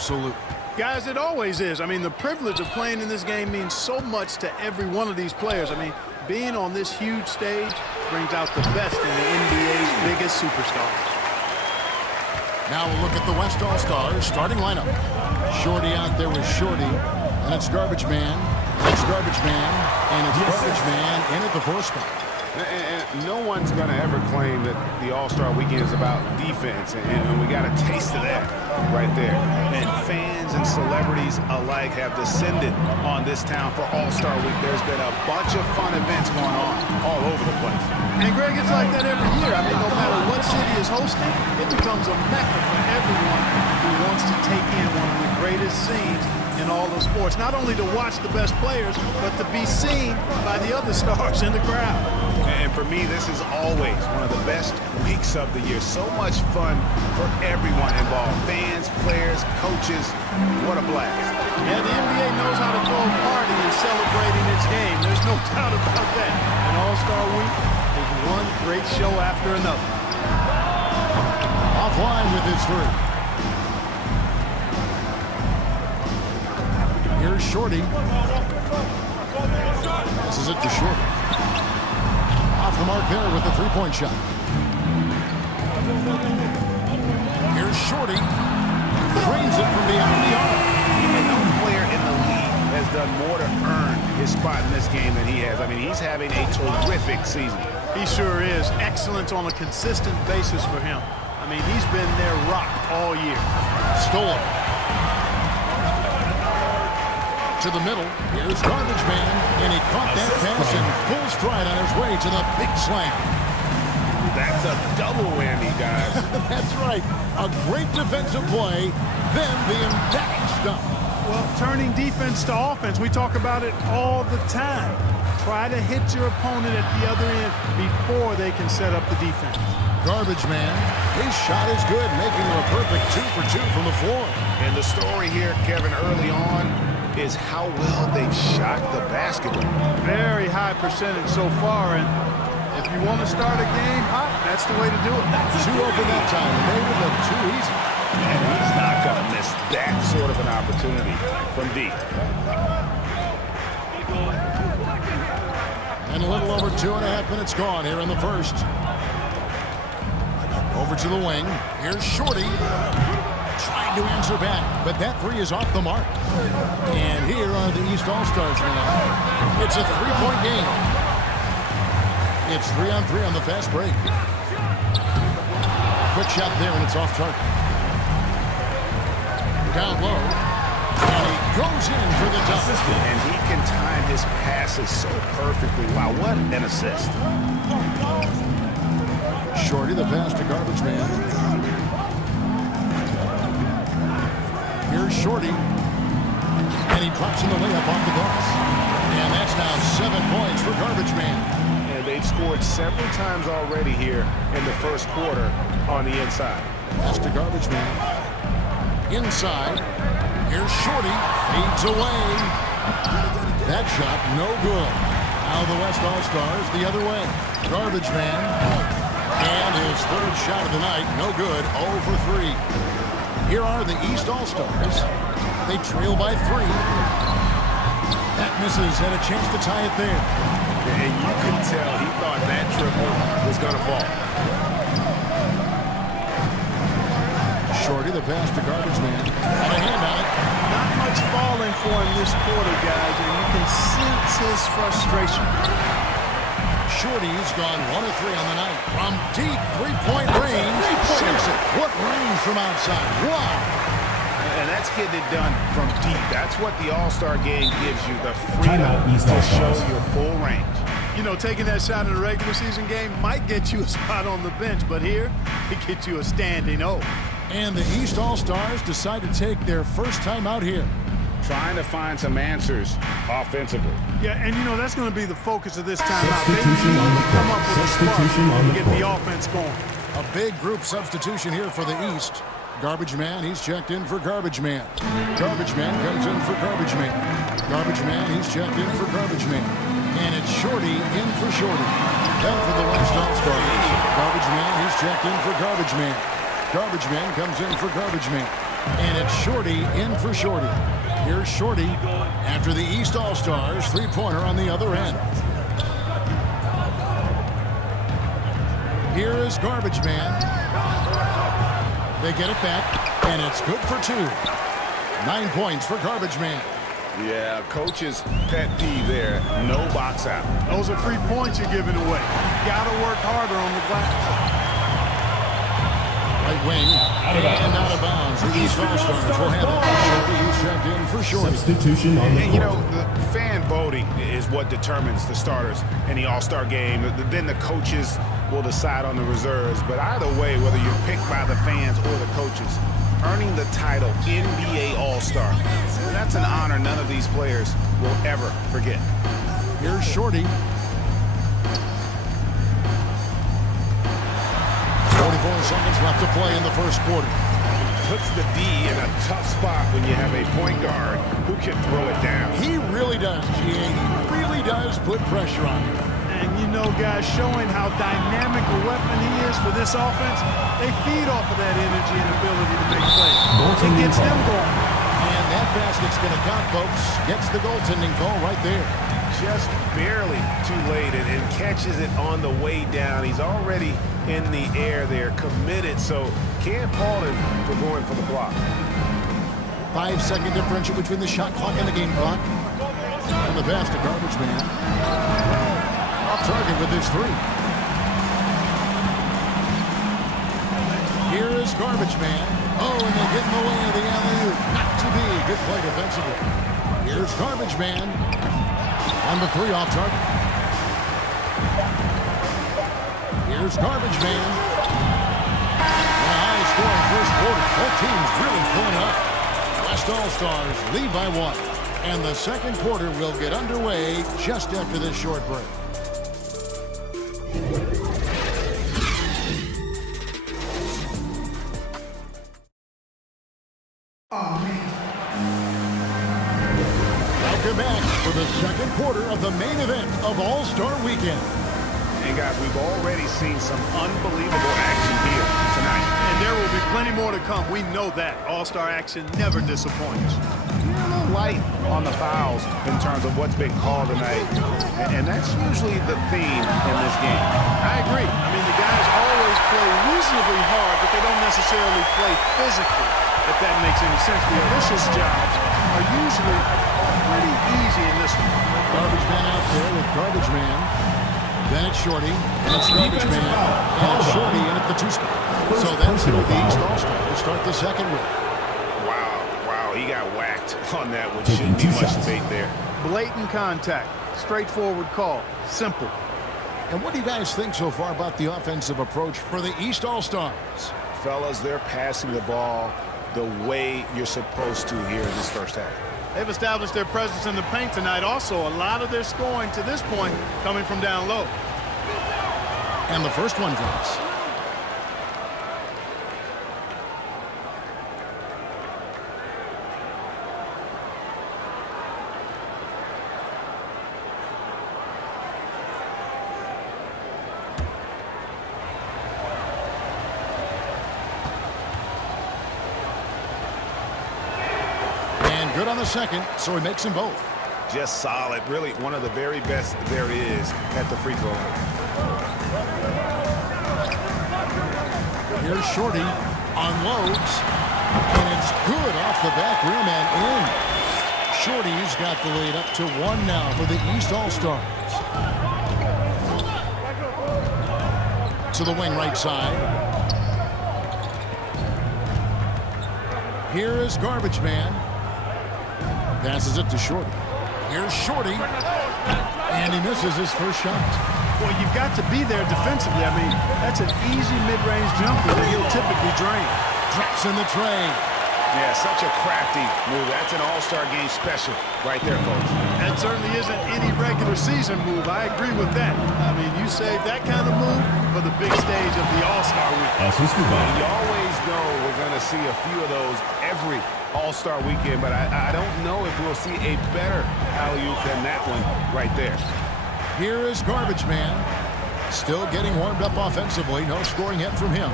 Absolutely. Guys, it always is. I mean, the privilege of playing in this game means so much to every one of these players. I mean, being on this huge stage brings out the best in the NBA's biggest superstars. Now we'll look at the West All-Stars starting lineup. Shorty out there with Shorty, and it's Garbage Man, and it's Garbage Man, and it's Garbage Man in at the 4 spot. And no one's going to ever claim that the All-Star Weekend is about defense, and we got a taste of that right there. And fans and celebrities alike have descended on this town for All-Star Week. There's been a bunch of fun events going on all over the place. And, Greg, it's like that every year. I mean, no matter what city is hosting, it becomes a mecca for everyone who wants to take in one of the greatest scenes in all of sports. Not only to watch the best players, but to be seen by the other stars in the crowd. And for me, this is always one of the best weeks of the year. So much fun for everyone involved. Fans, players, coaches. What a blast. Yeah, the NBA knows how to throw a party in celebrating its game. There's no doubt about that. And All-Star Week is one great show after another. Offline with his 3. Here's Shorty. This is it to Shorty. Off the mark there with the 3-point shot. Here's Shorty. Drains it from beyond the arc. And no player in the league has done more to earn his spot in this game than he has. I mean, he's having a terrific season. He sure is. Excellence on a consistent basis for him. I mean, he's been their rock all year. Stolen. To the middle. Here's Garbage Man, and he caught that pass in full stride on his way to the big slam. That's a double whammy, guys. That's right. A great defensive play, then the emphatic stuff. Well, turning defense to offense, we talk about it all the time. Try to hit your opponent at the other end before they can set up the defense. Garbage Man, his shot is good, making him a perfect 2 for 2 from the floor. And the story here, Kevin, early on, is how well they've shot the basketball. Very high percentage so far, and if you want to start a game hot, that's the way to do it. Too open that time, made it look too easy. And he's not going to miss that sort of an opportunity from deep. And a little over 2.5 minutes gone here in the first. Over to the wing. Here's Shorty. Trying to answer back, but that 3 is off the mark. And here are the East All-Stars now. It's a 3-point game. It's 3-on-3 on the fast break. Quick shot there, and it's off target. Down low. And he goes in for the dunk. And he can time his passes so perfectly. Wow, what an assist. Shorty, the pass to Garbage Man. Here's Shorty. And he drops in the layup off the glass. And that's now 7 points for Garbage Man. And they've scored several times already here in the first quarter on the inside. Pass to Garbage Man. Inside. Here's Shorty. Feeds away. That shot, no good. Now the West All-Stars the other way. Garbage Man. And his 3rd shot of the night, no good. 0 for 3. Here are the East All-Stars. They trail by 3. That misses, had a chance to tie it there. And you can tell he thought that triple was going to fall. Shorty, the pass to Garbage Man. Had a hand on it. Not much falling for him this quarter, guys, and you can sense his frustration. Shorty's gone 1 of 3 on the night. From deep 3-point range, sinks it. What range from outside. Wow. And that's getting it done from deep. That's what the All-Star game gives you, the freedom to show your full range. You know, taking that shot in a regular season game might get you a spot on the bench, but here, it gets you a standing O. And the East All-Stars decide to take their first time out here. Trying to find some answers offensively. Yeah, and you know, that's going to be the focus of this timeout. They need to come up with a spark and get the offense going. A big group substitution here for the East. Garbage Man, he's checked in for Garbage Man. Garbage Man comes in for Garbage Man. Garbage Man, he's checked in for Garbage Man. And it's Shorty in for Shorty. Then for the West All-Stars. Garbage Man, he's checked in for Garbage Man. Garbage Man comes in for Garbage Man. And it's Shorty in for Shorty. Here's Shorty after the East All-Stars three-pointer on the other end. Here is Garbage Man. They get it back, and it's good for 2. 9 points for Garbage Man. Yeah, coach's pet peeve there. No box out. Those are free points you're giving away. You got to work harder on the glass. Right wing, and out of bounds. The East All-Stars will have it. Shorty, he's checked in for Shorty. Substitution on the And, court. you know, the fan voting is what determines the starters in the All-Star game. Then the coaches will decide on the reserves. But either way, whether you're picked by the fans or the coaches, earning the title NBA All-Star, that's an honor none of these players will ever forget. Here's Shorty. 44 seconds left to play in the first quarter. Puts the D in a tough spot when you have a point guard who can throw it down. He really does, GA. He really does put pressure on you. And you know, guys, showing how dynamic a weapon he is for this offense, they feed off of that energy and ability to make plays. It gets them going. And that basket's going to count, folks. Gets the goaltending call right there. Just barely too late and catches it on the way down. He's already in the air there, committed, so can't fault him for going for the block. 5-second differential between the shot clock and the game clock. And the best, a Garbage Man. Off target with his 3. Here is Garbage Man. Oh, and they get in the way of the alley-oop. Not to be. Good play defensively. Here's Garbage Man. On the 3 off target. Here's Garbage Man. A high-scoring first quarter. Both teams really pulling up. West All-Stars lead by 1. And the second quarter will get underway just after this short break. Welcome back for the second quarter of the main event of All-Star Weekend. And guys, we've already seen some unbelievable action here tonight. And there will be plenty more to come. We know that. All-Star action never disappoints. A little light on the fouls in terms of what's been called tonight. And that's usually the theme in this game. I agree. I mean, the guys always play reasonably hard, but they don't necessarily play physically, if that makes any sense. The officials' jobs are usually pretty easy in this one. Garbage Man out there with Garbage Man. Then it's Shorty, and it's Garbage Man, and it's Shorty in at the 2 spot. So that's who the East All-Star will start the second with. Wow, he got whacked on that, which shouldn't be much debate there. Blatant contact, straightforward call, simple. And what do you guys think so far about the offensive approach for the East All-Stars? Fellas, they're passing the ball the way you're supposed to here in this first half. They've established their presence in the paint tonight. Also, a lot of their scoring to this point coming from down low. And the first one drops. Good on the second, so he makes them both. Just solid. Really one of the very best there is at the free throw line. Here's Shorty, unloads, and it's good off the back rim and in. Shorty's got the lead up to 1 now for the East All-Stars. To the wing right side. Here is Garbage Man. Passes it to Shorty. Here's Shorty. And he misses his first shot. Well, you've got to be there defensively. I mean, that's an easy mid-range jumper that he'll typically drain. Drops in the tray. Yeah, such a crafty move. That's an All-Star game special right there, folks. That certainly isn't any regular season move. I agree with that. I mean, you save that kind of move for the big stage of the All-Star week. You always know we're going to see a few of those every All-Star weekend, but I don't know if we'll see a better alley-oop than that one right there. Here is Garbage Man. Still getting warmed up offensively. No scoring yet from him.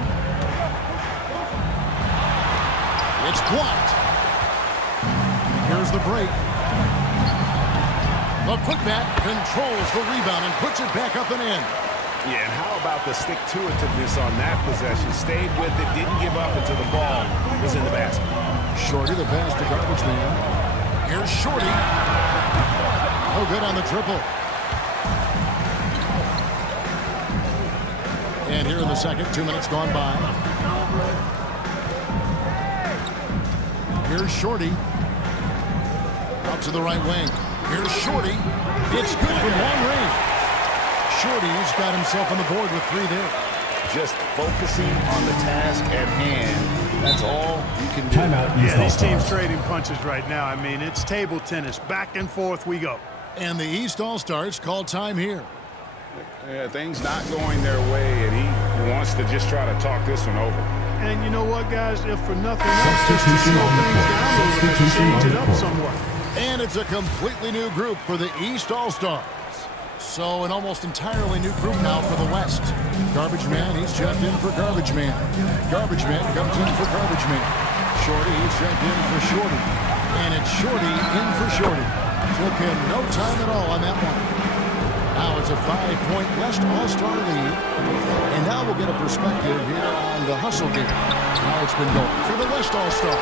It's blocked. Here's the break. The putback controls the rebound and puts it back up and in. Yeah, and how about the stick-to-itiveness on that possession? Stayed with it, didn't give up until the ball was in the basket. Shorty, the pass to garbage man. Here's Shorty. No good on the triple. And here in the second, 2 minutes gone by. Here's Shorty. Out to the right wing. Here's Shorty. It's good from long range. Shorty's got himself on the board with 3 there. Just focusing on the task at hand. That's all you can do. Yeah, these teams trading punches right now. I mean, it's table tennis. Back and forth we go. And the East All-Stars call time here. Yeah, things not going their way, and he wants to just try to talk this one over. And you know what, guys? If for nothing else, just to slow things down a little bit, change it up somewhat. And it's a completely new group for the East All-Stars. So an almost entirely new group now for the West. Garbage Man, he's checked in for Garbage Man. Garbage Man comes in for Garbage Man. Shorty, he's checked in for Shorty. And it's Shorty in for Shorty. Took him no time at all on that one. Now it's a 5-point West All-Star lead. And now we'll get a perspective here on the hustle game. How it's been going for the West All-Stars.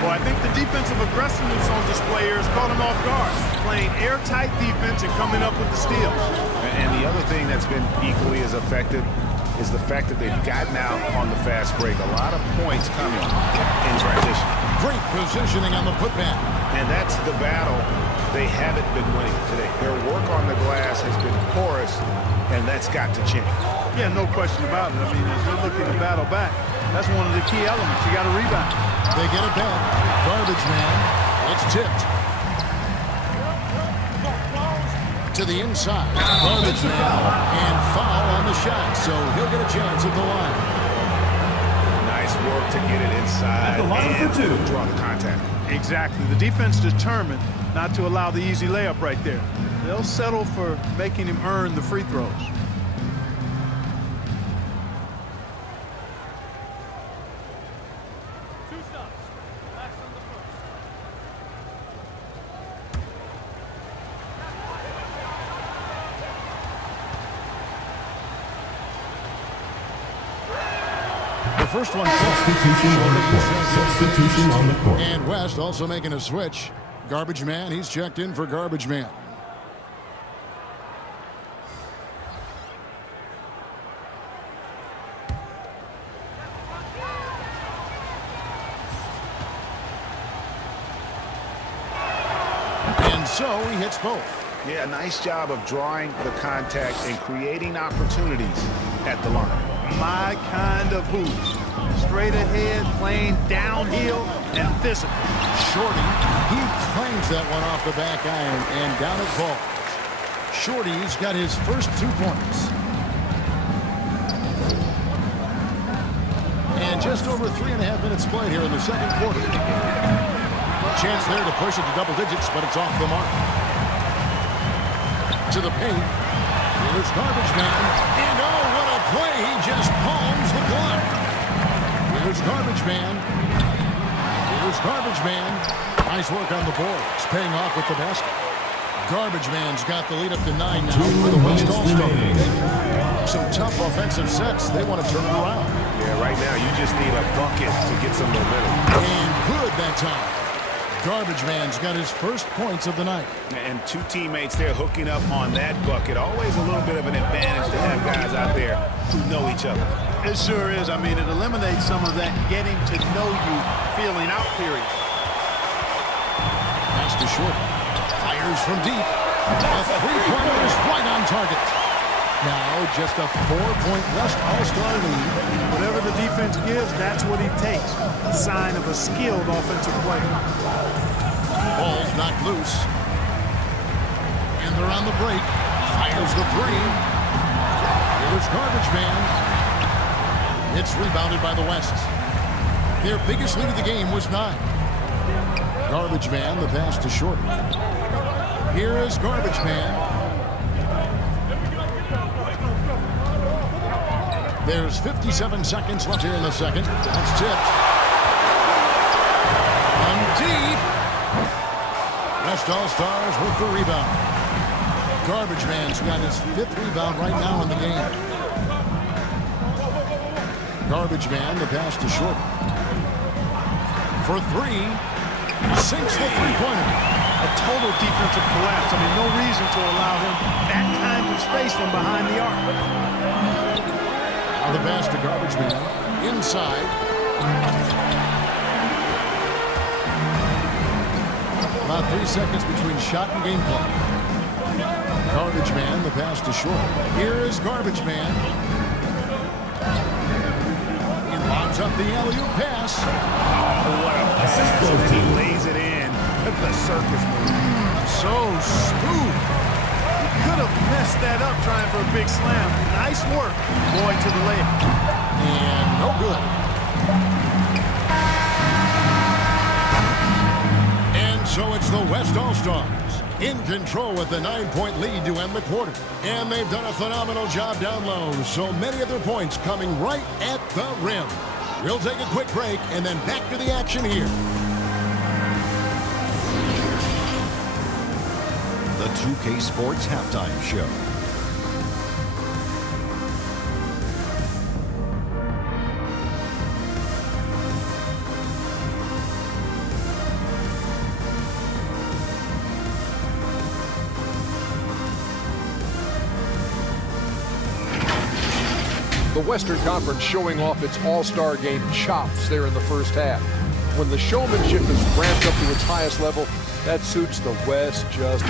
Well, I think the defensive aggressiveness on display here has caught him off guard. Playing airtight defense and coming up with the steal. And the other thing that's been equally as effective is the fact that they've gotten out on the fast break. A lot of points coming in transition. Great positioning on the putback. And that's the battle they haven't been winning today. Their work on the glass has been porous, and that's got to change. Yeah, no question about it. I mean, as they're looking to battle back, that's one of the key elements. You got to rebound. They get it back. Garbage man. It's tipped. To the inside. Garbage man. And foul on the shot. So he'll get a chance at the line. Nice work to get it inside and draw the contact. Exactly. The defense determined not to allow the easy layup right there. They'll settle for making him earn the free throws. First one. Substitution on the court. And West also making a switch. Garbage man, he's checked in for Garbage man. And so he hits both. Yeah, nice job of drawing the contact and creating opportunities at the line. My kind of hoops. Straight ahead, playing downhill and physical. Shorty, he claims that one off the back iron and down it falls. Shorty's got his first 2 points. And just over 3.5 minutes played here in the second quarter. A chance there to push it to double digits, but it's off the mark. To the paint. Here's Garbage Man. And oh, what a play. He just palms the block. Here's Garbage Man. Here's Garbage Man. Nice work on the board. It's paying off with the basket. Garbage Man's got the lead up to 9 now for the West All-Stars. Some tough offensive sets. They want to turn it around. Yeah, right now you just need a bucket to get some momentum. And good that time. Garbage Man's got his first points of the night. And 2 teammates there hooking up on that bucket. Always a little bit of an advantage to have guys out there who know each other. It sure is. I mean, it eliminates some of that getting to know you feeling out period. Pass to short. Fires from deep. A three-pointer is right on target. Now just a 4-point West All-Star lead. Whatever the defense gives, that's what he takes. A sign of a skilled offensive player. Ball's knocked loose. And they're on the break. Fires the three. Here's Garbage Man. It's rebounded by the West. Their biggest lead of the game was 9. Garbage Man, the pass to Shorty. Here is Garbage Man. There's 57 seconds left here in the second. That's tipped. deep. West All-Stars with the rebound. Garbage man's got his 5th rebound right now in the game. Garbage man, the pass to short. For 3. Sinks the three-pointer. A total defensive collapse. I mean, no reason to allow him that kind of space from behind the arc. Now the pass to Garbage man. Inside. About 3 seconds between shot and game clock. Garbage man, the pass to short. Here is Garbage man. He lobs up the alley-oop pass. Oh, what a pass. He lays it in. The circus move. So smooth. He could have messed that up trying for a big slam. Nice work. Boy to the layup. And no good. And so it's the West All-Stars in control with the 9-point lead to end the quarter. And they've done a phenomenal job down low. So many of their points coming right at the rim. We'll take a quick break and then back to the action here. The 2K Sports Halftime Show. The Western Conference showing off its all-star game chops there in the first half. When the showmanship is ramped up to its highest level, that suits the West just.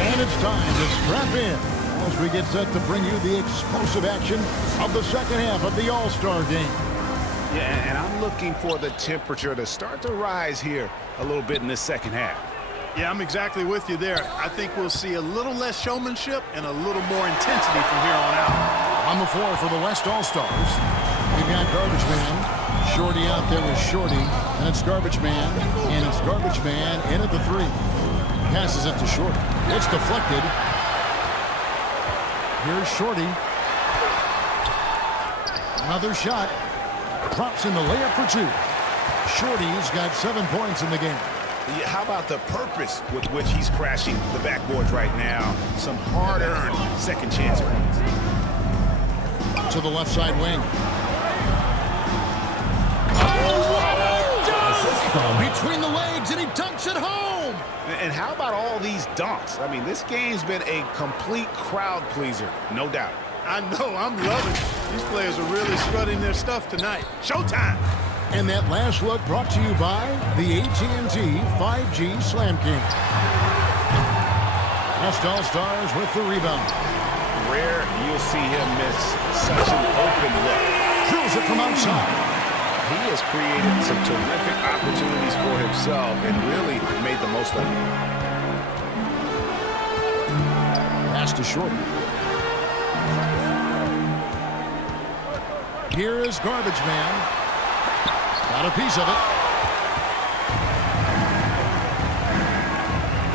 And it's time to strap in as we get set to bring you the explosive action of the second half of the All-Star game. Yeah, and I'm looking for the temperature to start to rise here a little bit in this second half. Yeah, I'm exactly with you there. I think we'll see a little less showmanship and a little more intensity from here on out. On the floor for the West All-Stars, we've got Garbage Man. Shorty out there with Shorty, and it's Garbage Man, and it's Garbage Man in at the 3. Passes it to Shorty. It's deflected. Here's Shorty. Another shot. Drops in the layup for 2. Shorty's got 7 points in the game. Yeah, how about the purpose with which he's crashing the backboards right now? Some hard-earned second chance points. To the left side wing. Between the legs, and he dunks it home. And how about all these dunks? I mean, this game's been a complete crowd pleaser, no doubt. I know, I'm loving it. These players are really strutting their stuff tonight. Showtime! And that last look brought to you by the AT&T 5G Slam King. West All-Stars with the rebound. Rare you'll see him miss such an open look. Drills it from outside. He has created some terrific opportunities for himself and really made the most of it. Pass to Shorty. Here is Garbage Man. Got a piece of it.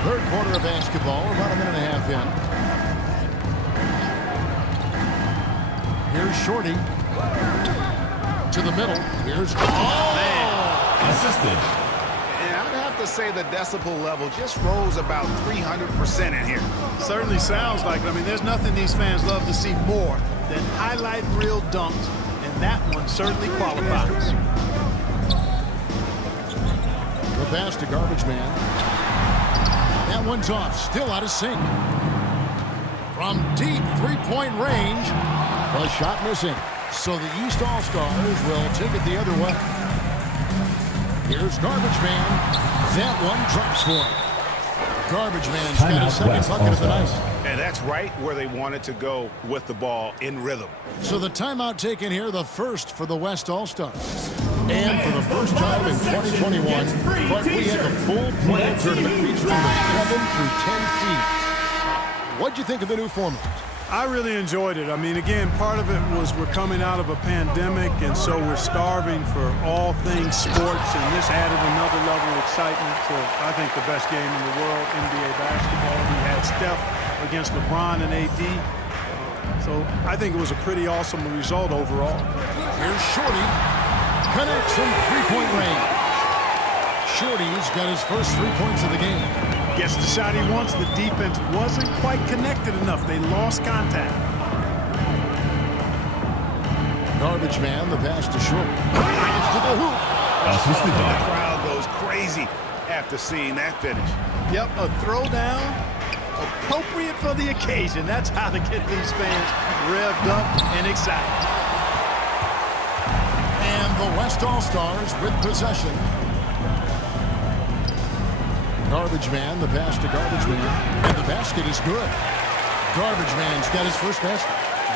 Third quarter of basketball, about a minute and a half in. Here's Shorty. To the middle. Here's Assisted. And I'd have to say the decibel level just rose about 300% in here. Certainly sounds like it. I mean, there's nothing these fans love to see more than highlight reel dunks, and that one certainly qualifies. The pass to Garbage Man. That one's off. Still out of sync. From deep three-point range. The shot missing. So the East All-Stars will take it the other way. Here's Garbage Man. That one drops for him. Garbage Man's got his second bucket of the night. And that's right where they wanted to go with the ball in rhythm. So the timeout taken here, the first for the West All-Stars. And for the first time in 2021, but we have a full playoff tournament featuring the 7 through 10 seeds. What'd you think of the new format? I really enjoyed it. I mean, again, part of it was we're coming out of a pandemic, and so we're starving for all things sports, and this added another level of excitement to, I think, the best game in the world, NBA basketball. We had Steph against LeBron and AD. So I think it was a pretty awesome result overall. Here's Shorty. Connects from three-point range. Shorty's got his first 3 points of the game. Gets the shot he wants. The defense wasn't quite connected enough. They lost contact. Garbage man, the pass to Shorty. Gets to the hoop. Assisted The by crowd goes crazy after seeing that finish. Yep, a throwdown appropriate for the occasion. That's how to get these fans revved up and excited. And the West All-Stars with possession. Garbage man, the pass to Garbage man. And the basket is good. Garbage man's got his first basket.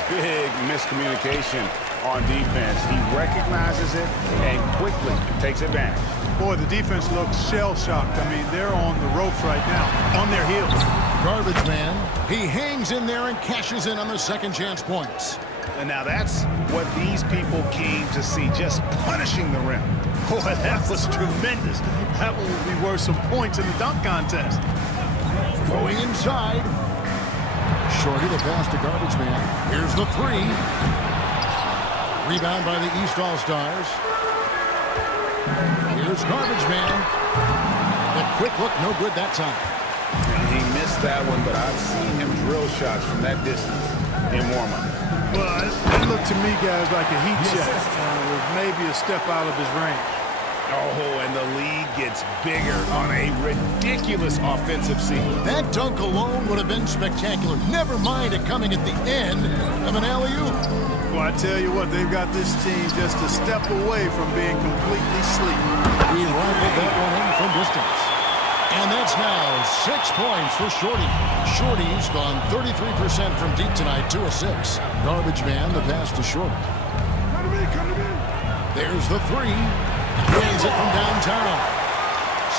Big miscommunication on defense. He recognizes it and quickly takes advantage. Boy, the defense looks shell-shocked. I mean, they're on the ropes right now, on their heels. Garbage man, he hangs in there and cashes in on the second chance points. And now that's what these people came to see, just punishing the rim. Boy, that was tremendous. That one would be worth some points in the dunk contest. Going inside. Shorty, the pass to Garbage man. Here's the three. Rebound by the East All-Stars. Here's Garbage man. The quick look, no good that time. He missed that one, but I've seen him drill shots from that distance in warm-up. Well, it looked to me, guys, like a heat check with maybe a step out of his range. Oh, and the lead gets bigger on a ridiculous offensive sequence. That dunk alone would have been spectacular. Never mind it coming at the end of an alley-oop. Well, I tell you what, they've got this team just a step away from being completely sleepy. He rifled that one in from distance. And that's now 6 points for Shorty. Shorty's gone 33% from deep tonight, 2 of 6. Garbage man, the pass to Shorty. Come to me. There's the three. Wins it from downtown.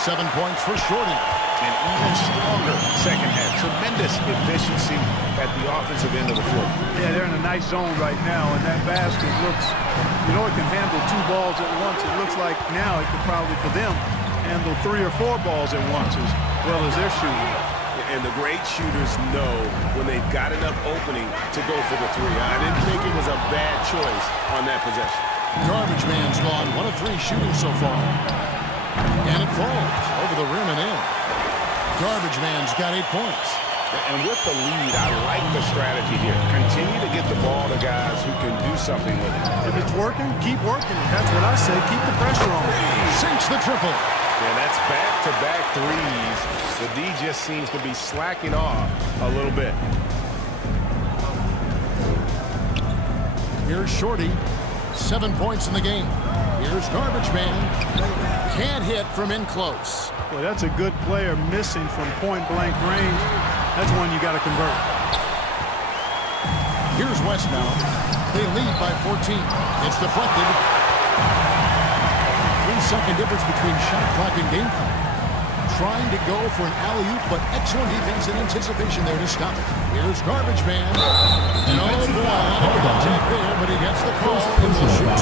7 points for Shorty. An even stronger second half. Tremendous efficiency at the offensive end of the floor. Yeah, they're in a nice zone right now, and that basket looks, you know, it can handle 2 balls at once. It looks like now it could probably, for them, handle 3 or 4 balls at once as well as they're shooting. And the great shooters know when they've got enough opening to go for the three. I didn't think it was a bad choice on that possession. Garbage man's gone 1 of 3 shooting so far. And it falls over the rim and in. Garbage man's got 8 points. And with the lead, I like the strategy here. Continue to get the ball to guys who can do something with it. If it's working, keep working. That's what I say. Keep the pressure on. Sinks the triple. And that's back-to-back threes. The D just seems to be slacking off a little bit. Here's Shorty. 7 points in the game. Here's Garbage man. Can't hit from in close. Boy, that's a good player missing from point-blank range. That's one you got to convert. Here's West now. They lead by 14. It's deflected. 3-second difference between shot clock and game clock. Trying to go for an alley-oop, but excellent defense and anticipation there to stop it. Here's Garbage man. And oh boy, a contact there, but he gets the call and will shoot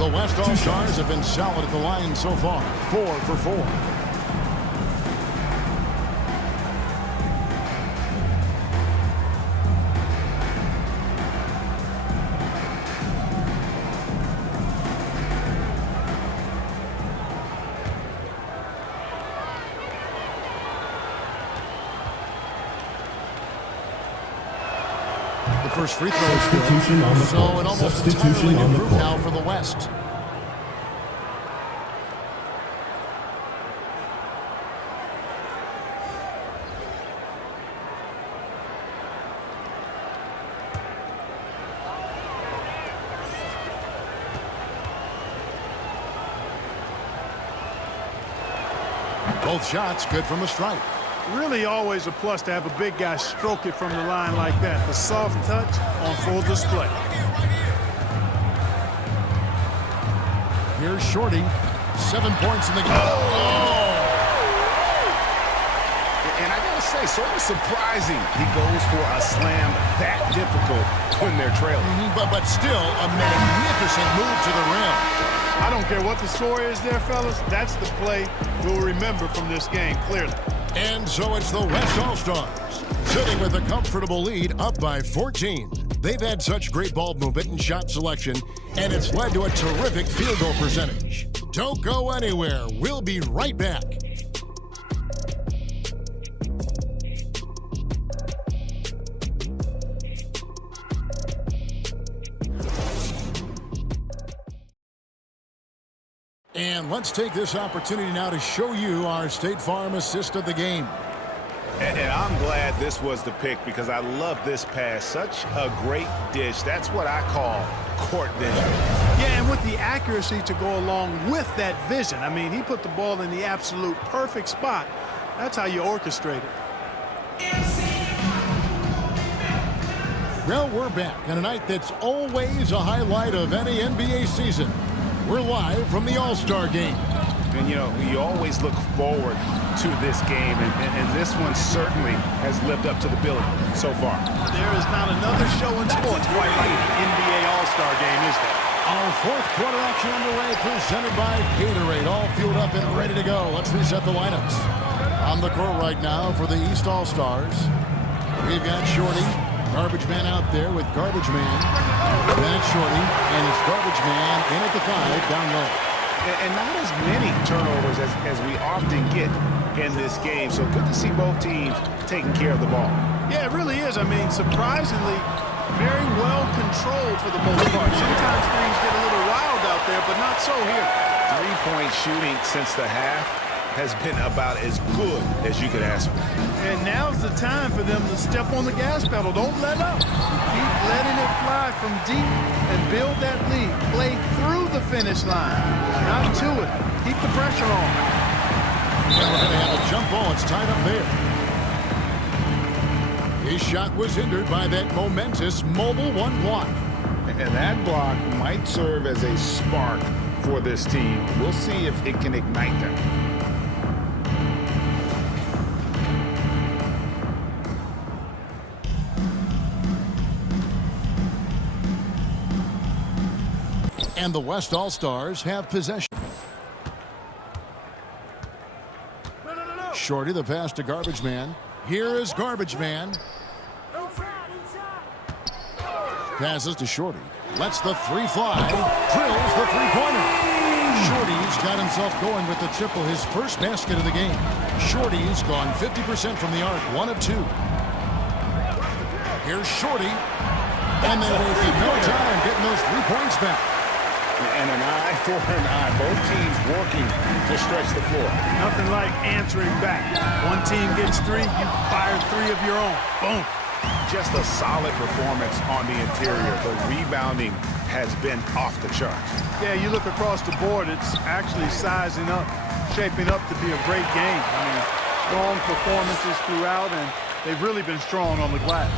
2. The West All-Stars have been solid at the line so far. 4 for 4. The first free throw is good. So an almost entirely new group now for the West. Both shots good from the stripe. Really always a plus to have a big guy stroke it from the line like that. The soft touch on full display. Here's Shorty. 7 points in the game. Oh! say, sort of surprising he goes for a slam that difficult when they're trailing. But still a magnificent move to the rim. I don't care what the score is there, fellas. That's the play we'll remember from this game, clearly. And so it's the West All-Stars, sitting with a comfortable lead up by 14. They've had such great ball movement and shot selection, and it's led to a terrific field goal percentage. Don't go anywhere. We'll be right back. And let's take this opportunity now to show you our State Farm assist of the game. And I'm glad this was the pick because I love this pass. Such a great dish. That's what I call court vision. Yeah, and with the accuracy to go along with that vision. I mean, he put the ball in the absolute perfect spot. That's how you orchestrate it. Well, we're back on a night that's always a highlight of any NBA season. We're live from the All-Star game. And, you know, you always look forward to this game, and this one certainly has lived up to the billing so far. There is not another show in sports quite like the NBA All-Star game, is there? Our fourth quarter action underway, presented by Gatorade. All fueled up and ready to go. Let's reset the lineups. On the court right now for the East All-Stars, we've got Shorty. Garbage man out there with Garbage Man. Then it's Shorty, and it's Garbage Man in at the 5, down low. And not as many turnovers as we often get in this game. So good to see both teams taking care of the ball. Yeah, it really is. I mean, surprisingly, very well controlled for the most part. Sometimes things get a little wild out there, but not so here. Three-point shooting since the half has been about as good as you could ask for. And now's the time for them to step on the gas pedal. Don't let up. Keep letting it fly from deep and build that lead. Play through the finish line, not to it. Keep the pressure on. And we're going to have a jump ball. It's tied up there. His shot was hindered by that momentous mobile one block. And that block might serve as a spark for this team. We'll see if it can ignite them. And the West All-Stars have possession. Shorty, the pass to Garbage Man. Here is Garbage Man. Passes to Shorty. Lets the 3 fly. Drills the 3-pointer. Shorty's got himself going with the triple, his first basket of the game. Shorty's gone 50% from the arc, 1 of 2. Here's Shorty. And they wasted no time getting those 3 points back. And an eye for an eye. Both teams working to stretch the floor. Nothing like answering back. One team gets 3, you fire 3 of your own. Boom. Just a solid performance on the interior. The rebounding has been off the charts. Yeah, you look across the board, it's actually sizing up, shaping up to be a great game. I mean, strong performances throughout, and they've really been strong on the glass.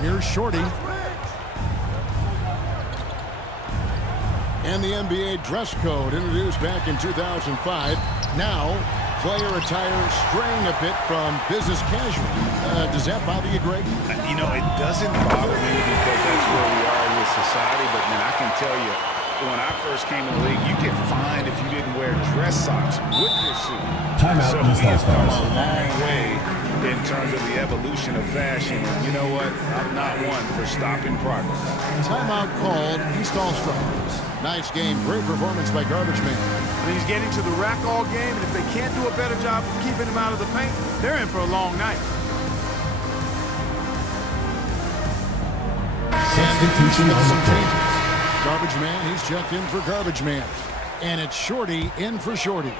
Here's Shorty. And the NBA dress code introduced back in 2005. Now, player attire straying a bit from business casual. Does that bother you, Greg? You know, it doesn't bother me because that's where we are in this society. But, man, I can tell you, when I first came in the league, you get fined if you didn't wear dress socks with your suit. Timeout, so we have come All-Stars. a long way in terms of the evolution of fashion. You know what? I'm not one for stopping progress. Timeout called East All-Stars. Nice game. Great performance by Garbage Man. And he's getting to the rack all game, and if they can't do a better job of keeping him out of the paint, they're in for a long night. Substitution on the court. Garbage Man, he's checked in for Garbage Man. And it's Shorty in for Shorty.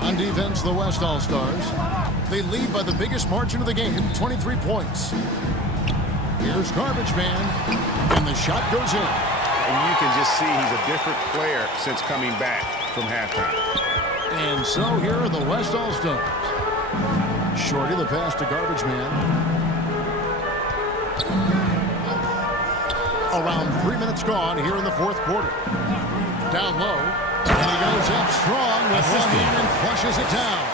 On defense, the West All-Stars. They lead by the biggest margin of the game, 23 points. Here's Garbage Man, and the shot goes in. And you can just see he's a different player since coming back from halftime. And so here are the West All-Stars. Shorty, the pass to Garbage Man. Around 3 minutes gone here in the fourth quarter. Down low, And he goes up strong with one hand and flushes it down.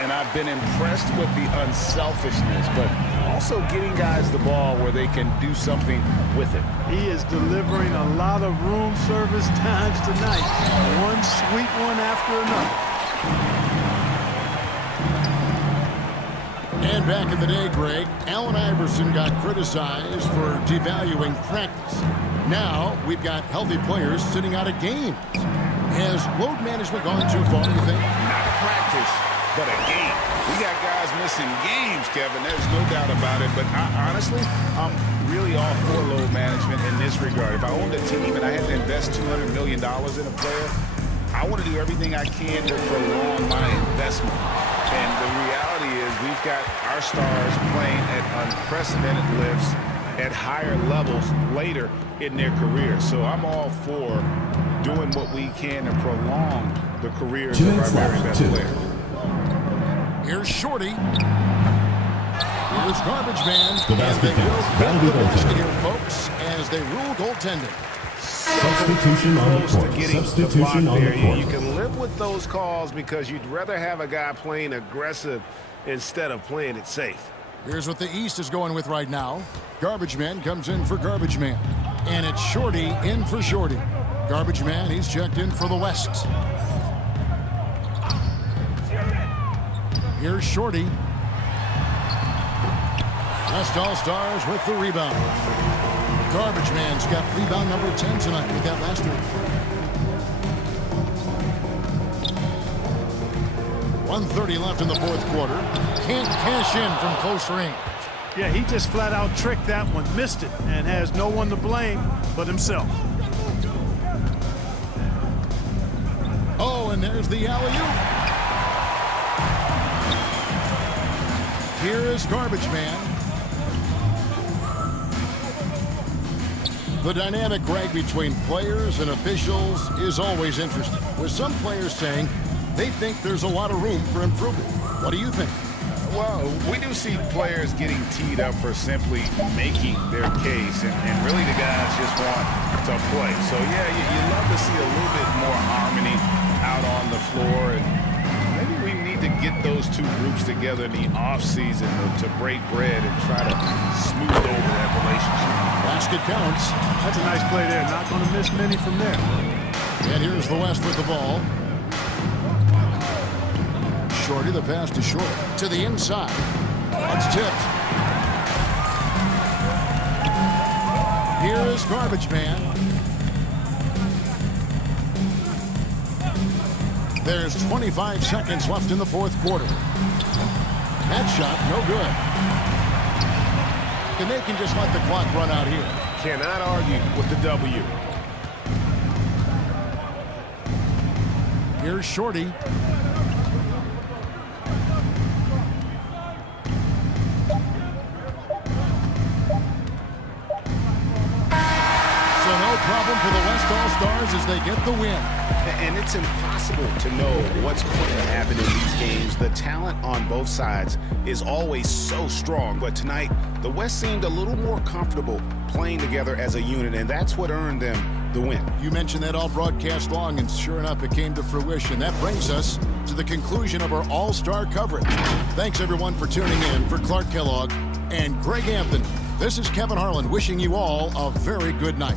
And I've been impressed with the unselfishness, but also getting guys the ball where they can do something with it. He is delivering a lot of room service times tonight. One sweet one after another. And back in the day, Greg, Allen Iverson got criticized for devaluing practice. Now we've got healthy players sitting out of games. Has load management gone too far, do you think? Not a practice, but a game. We got guys missing games, Kevin. There's no doubt about it. But honestly, I'm really all for load management in this regard. If I owned a team and I had to invest $200 million in a player, I want to do everything I can to prolong my investment. And the reality is we've got our stars playing at unprecedented lifts at higher levels later in their career. So I'm all for doing what we can to prolong the careers of our very best players. Here's Shorty. Here's Garbage Man. The basket counts. Penalty Basket here, goaltending. folks, as they rule goaltending. Substitution on the court. Substitution on the court. You can live with those calls because you'd rather have a guy playing aggressive instead of playing it safe. Here's what the East is going with right now. Garbage Man comes in for Garbage Man. And it's Shorty in for Shorty. Garbage Man, he's checked in for the West. Here's Shorty. West All-Stars with the rebound. Garbage Man's got rebound number 10 tonight. We got last week. 1:30 left in the fourth quarter. Can't cash in from close range. Yeah, he just flat out tricked that one, missed it, and has no one to blame but himself. Oh, and there's the alley-oop. Here is Garbage Man. The dynamic, Greg, between players and officials is always interesting, with some players saying they think there's a lot of room for improvement. What do you think? Well, we do see players getting teed up for simply making their case, and really the guys just want to play. So, yeah, you love to see a little bit more harmony out on the floor, and maybe we need to get those two groups together in the offseason to break bread and try to smooth over that relationship. Basket counts. That's a nice play there. Not going to miss many from there. And here's the West with the ball. Shorty, the pass to Short. To the inside. It's tipped. Here is Garbage Man. There's 25 seconds left in the fourth quarter. That shot, no good. And they can just let the clock run out here. Cannot argue with the W. Here's Shorty. So no problem for the West All-Stars as they get the win. And it's impossible to know what's going to happen in these games. The talent on both sides is always so strong. But tonight, the West seemed a little more comfortable playing together as a unit, and that's what earned them the win. You mentioned that all broadcast long, and sure enough, it came to fruition. That brings us to the conclusion of our All-Star coverage. Thanks, everyone, for tuning in. For Clark Kellogg and Greg Anthony, this is Kevin Harlan wishing you all a very good night.